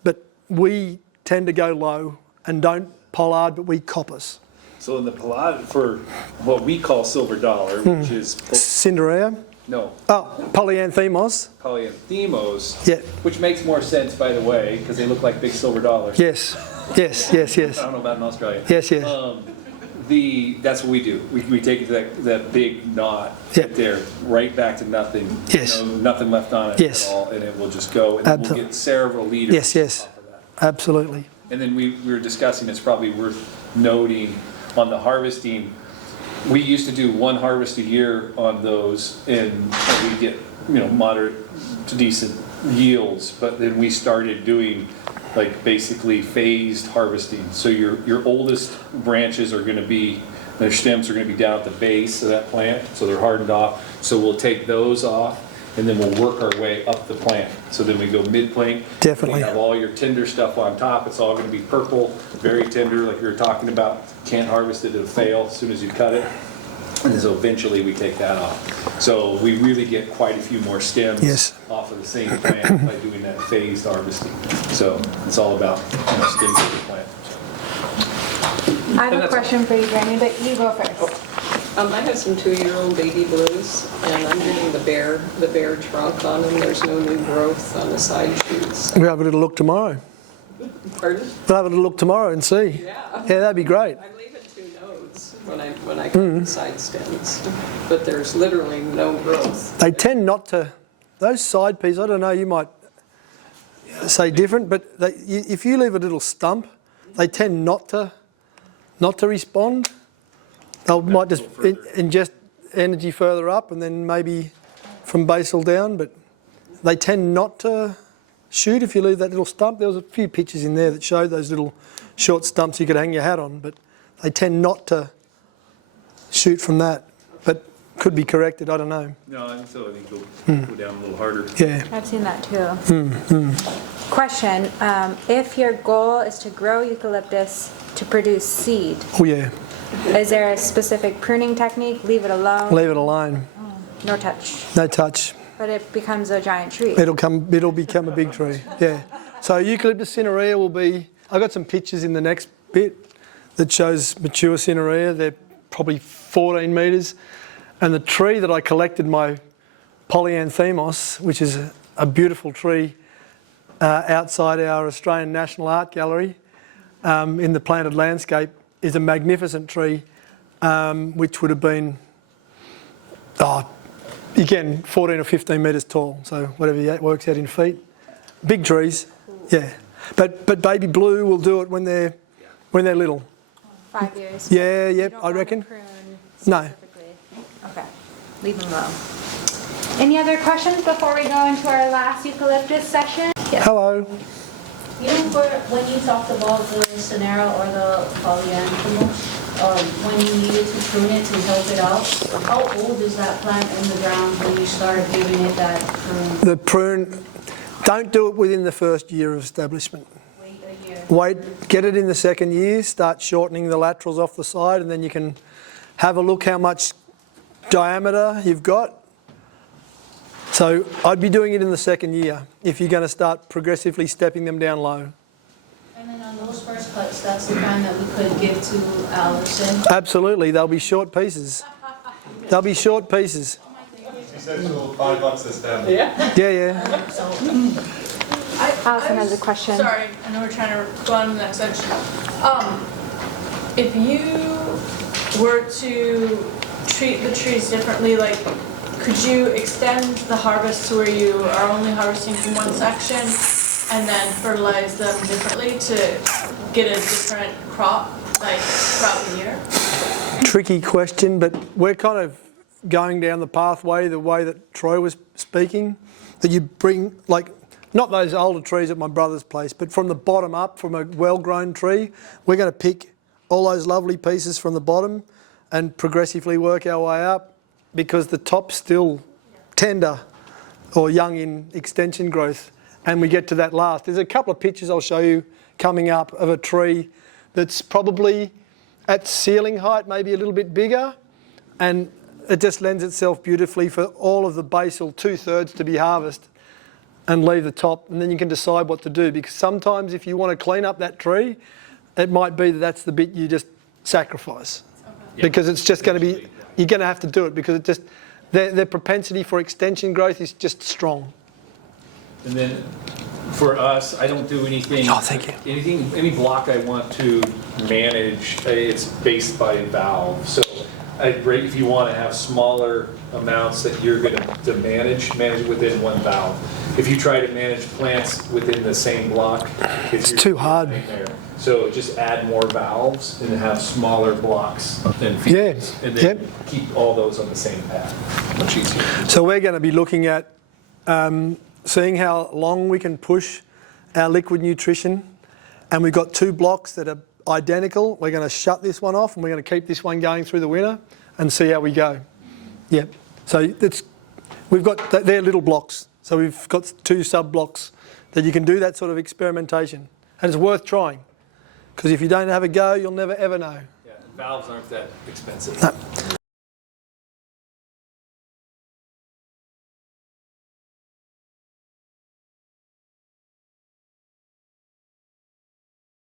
But we tend to go low and don't pollard, but we coppice. So in the pollard for what we call silver dollar, which is Cinderea? No. Oh, polyanthemos. Polyanthemos. Yeah. Which makes more sense, by the way, because they look like big silver dollars. Yes. I don't know about in Australia. Yes. That's what we do. We take it to that big knot there, right back to nothing. Yes. Nothing left on it at all, and it will just go. And then we'll get several liters. Yes. Absolutely. And then we were discussing, it's probably worth noting on the harvesting, we used to do one harvest a year on those, and we get moderate to decent yields. But then we started doing basically phased harvesting. So your oldest branches are going to be Their stems are gonna be down at the base of that plant, so they're hardened off. So we'll take those off, and then we'll work our way up the plant. So then we go mid-plant. Definitely. You have all your tender stuff on top. It's all gonna be purple, very tender, like you were talking about. Can't harvest it, it'll fail as soon as you cut it. And so eventually we take that off. So we really get quite a few more stems Yes. off of the same plant by doing that phased harvesting. So it's all about stems of the plant. I have a question for you, Jeremy, but you go first. I have some 2-year-old baby blues, and I'm getting the bare trunk on them. There's no new growth on the side shoots. We'll have a little look tomorrow. Pardon? We'll have a little look tomorrow and see. Yeah. Yeah, that'd be great. I'm leaving 2 nodes when I cut the side stems, but there's literally no growth. They tend not to, those side pieces, I don't know, you might say different, but if you leave a little stump, they tend not to respond. They might just ingest energy further up and then maybe from basal down, but they tend not to shoot if you leave that little stump. There was a few pictures in there that showed those little short stumps you could hang your hat on, but they tend not to shoot from that. But could be corrected, I don't know. No, I think so. I think it'll go down a little harder. Yeah. I've seen that too. Question, if your goal is to grow eucalyptus to produce seed, Oh yeah. is there a specific pruning technique? Leave it alone? Leave it alone. No touch. No touch. But it becomes a giant tree. It'll become a big tree. Yeah. So Eucalyptus cinerea will be. I've got some pictures in the next bit that shows mature cinerea. They're probably 14 metres, and the tree that I collected, my polyanthemos, which is a beautiful tree outside our Australian National Art Gallery in the planted landscape, is a magnificent tree, which would have been, again, 14 or 15 metres tall, so whatever that works out in feet. Big trees, yeah. But baby blue will do it when they're little. 5 years? Yeah, You yep, don't I want to reckon. prune No. specifically. Okay, leave them alone. Any other questions before we go into our last eucalyptus session? Yes. Hello. You know, when you talked about the Sonera or the polyanthemos, when you needed to prune it to help it out, how old is that plant in the ground when you started giving it that prune? The prune, don't do it within the first year of establishment. Wait a year. Wait, get it in the second year, start shortening the laterals off the side, and then you can have a look how much diameter you've got. So I'd be doing it in the second year if you're going to start progressively stepping them down low. And then on those first cuts, that's the time that we could give to Allison. Absolutely, they'll be short pieces. They'll be short pieces. She said she'll $5 a stem. Yeah. Yeah. So, Allison has a question. Sorry, I know we're trying to go on to the next section. If you were to treat the trees differently, like, could you extend the harvest to where you are only harvesting from one section and then fertilize them differently to get a different crop, like, throughout the year? Tricky question, but we're kind of going down the pathway, the way that Troy was speaking, that you bring, like, not those older trees at my brother's place, but from the bottom up, from a well-grown tree, we're going to pick all those lovely pieces from the bottom and progressively work our way up, because the top's still tender or young in extension growth, and we get to that last. There's a couple of pictures I'll show you coming up of a tree that's probably at ceiling height, maybe a little bit bigger, and it just lends itself beautifully for all of the basal 2/3 to be harvested and leave the top, and then you can decide what to do, because sometimes if you want to clean up that tree, it might be that that's the bit you just sacrifice, because it's just going to be, you're going to have to do it, because it just, their propensity for extension growth is just strong. And then for us, I don't do anything. Oh, thank you. Any block I want to manage, it's based by valve. So if you want to have smaller amounts that you're going to manage it within one valve. If you try to manage plants within the same block, It's too hard. So just add more valves and have smaller blocks and fields, and then keep all those on the same path. Much easier. So we're going to be looking at seeing how long we can push our liquid nutrition, and we've got 2 blocks that are identical. We're going to shut this one off and we're going to keep this one going through the winter and see how we go. Yeah. So we've got, they're little blocks. So we've got 2 sub blocks that you can do that sort of experimentation. And it's worth trying. Because if you don't have a go, you'll never ever know. Yeah, and valves aren't that expensive. No.